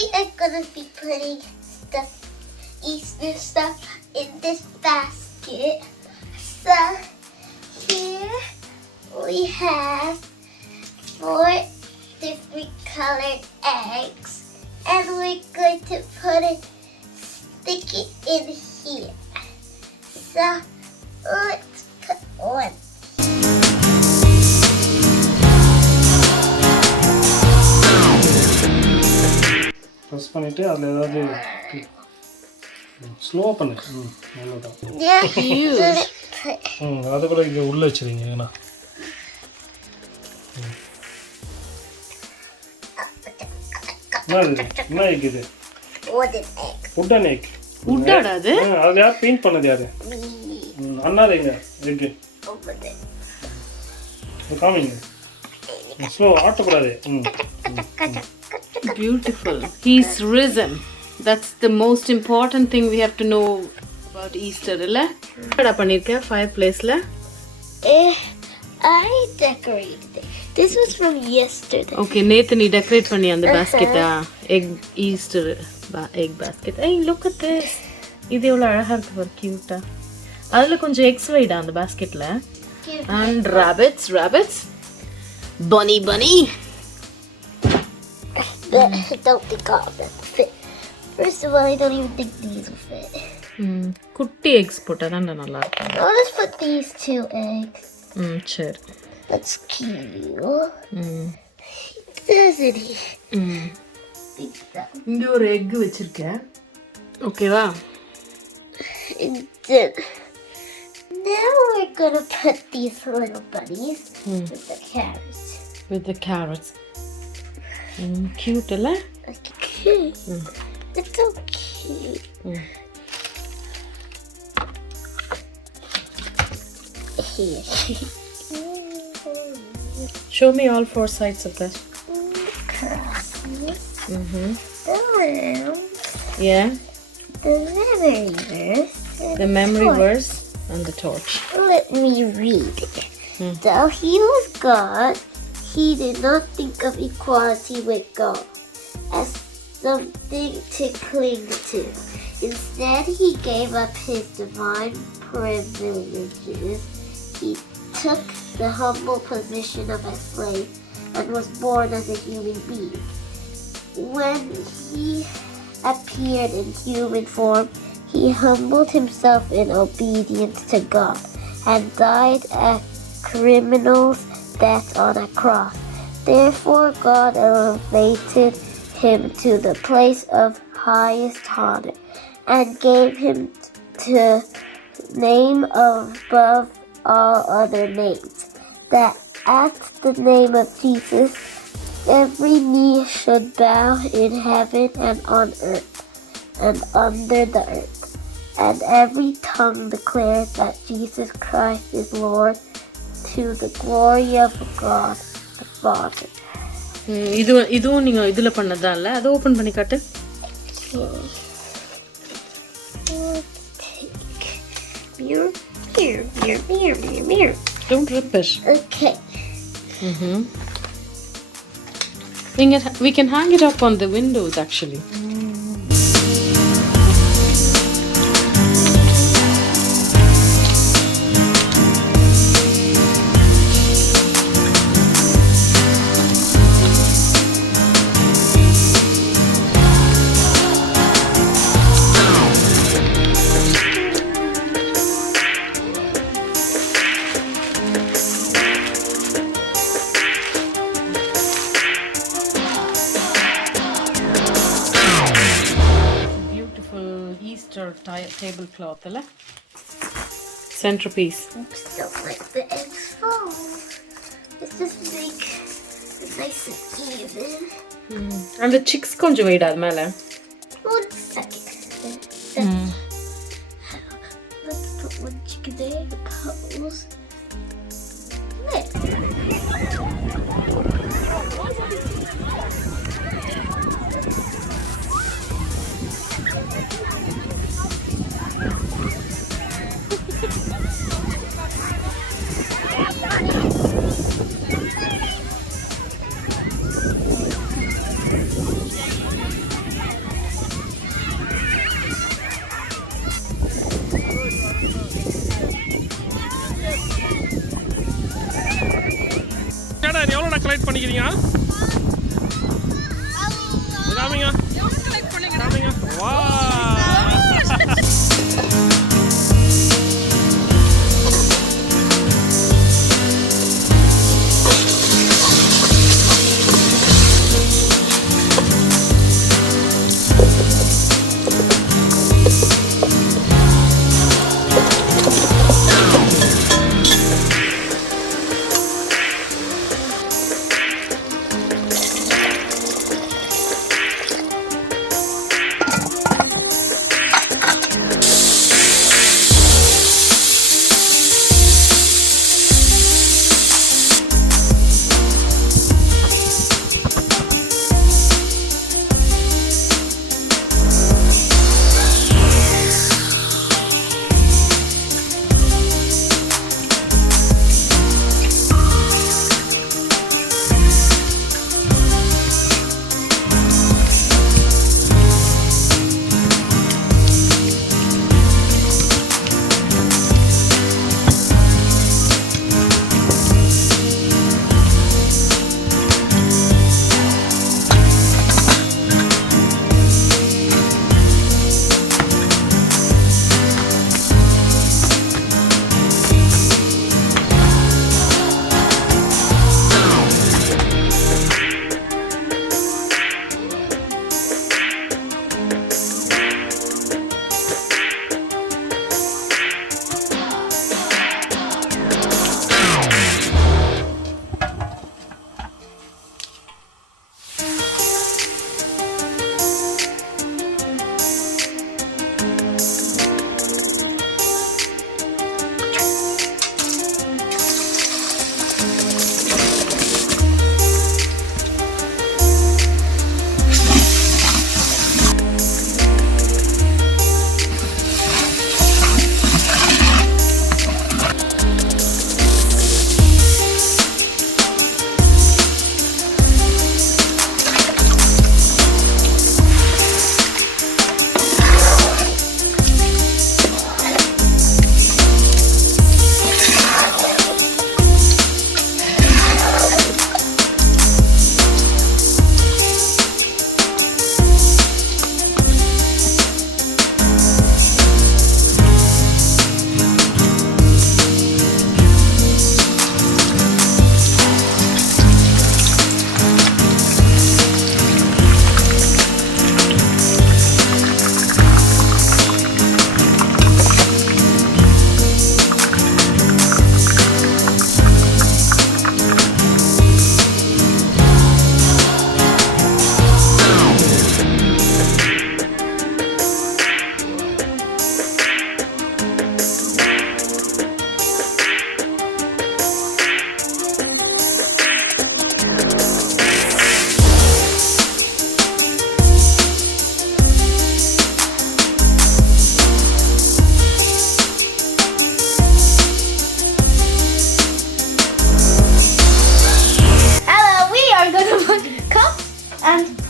we are gonna be putting stuff, Easter stuff, in this basket. So here we have 4 different colored eggs, and we're going to stick it in here. So let's put one. Press பண்ணிட்டு அதில் ஏதாவது slow பண்ணு அவ்வளோதான். அது கூட இங்கே உள்ளே வச்சுருங்க. ஏன்னா என்ன எக் இது? Wooden egg. உட்டடா அது? அதில் யார் பெயிண்ட் பண்ணது யாரு? அண்ணாது எங்க எக்கு காமிங்க. Slow ஆட்டக்கூடாது. Beautiful. He's risen. That's the most important thing we have to know about Easter, illa? What பண்ணிருக்க fireplace-ல? I decorated it. This was from yesterday. Okay, நேத்து நீ டெக்கரேட் பண்ணி அந்த basket-ஆ? Egg Easter egg basket. Hey, look at this. இது எவ்வளவு அழகா இருக்கு பாரு, கியூட்டா. அதுல கொஞ்சம் eggs வைடா அந்த basket-ல. And rabbits. Bunny. But I don't think all of them will fit. First of all, I don't even think these will fit. குட்டி eggs போட்டா தான் நல்லா இருக்கும். I'll just put these 2 eggs. சரி. That's cute. Doesn't he? இங்க ஒரு egg வச்சிருக்கேன். ஓகேவா? And then now we're gonna put these little bunnies with the carrots. With the carrots. Cute, illa? Okay. It's so cute. Here. Show me all 4 sides of that. Crosses. The lambs. Yeah. The memory verse. The memory verse and the torch. Let me read it. Though he was God, he did not think of equality with God as something to cling to. Instead, he gave up his divine privileges. He took the humble position of a slave and was born as a human being. When he appeared in human form, he humbled himself in obedience to God and died a criminal's death on a cross. Therefore, God elevated him to the place of highest honor and gave him the name above all other names, that at the name of Jesus every knee should bow in heaven and on earth and under the earth, and every tongue declares that Jesus Christ is Lord, to the glory of God the Father. இதுவும் நீங்க இதுல பண்ணதா இல்ல? அது open பண்ணி காட்டு. Mirror. Don't rip it. Okay. We can hang it up on the windows actually. Tablecloth, illa? Centerpiece. Oops, don't let the eggs fall. Let's just make it nice and even. And the chicks konjam veida ad mele. 1 second. Let's put 1 chicken there. The petals. There. பண்ணிக்கிறீங்க? காமிங்க. காமிங்க. வா!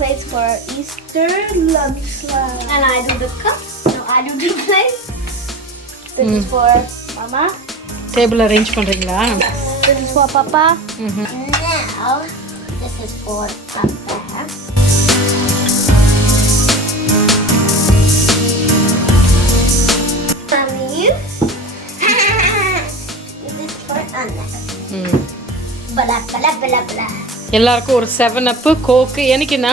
plates for Easter lunch slide. And I do the cups. No, I do the plates. This is for Mama. Table arrange பண்றீங்களா? This is for Papa. Mhm. Now, this is for Papa. Mommy. This is for Anna. Blah blah blah blah blah. எல்லாருக்கும் ஒரு 7 up Coke எனக்கு என்ன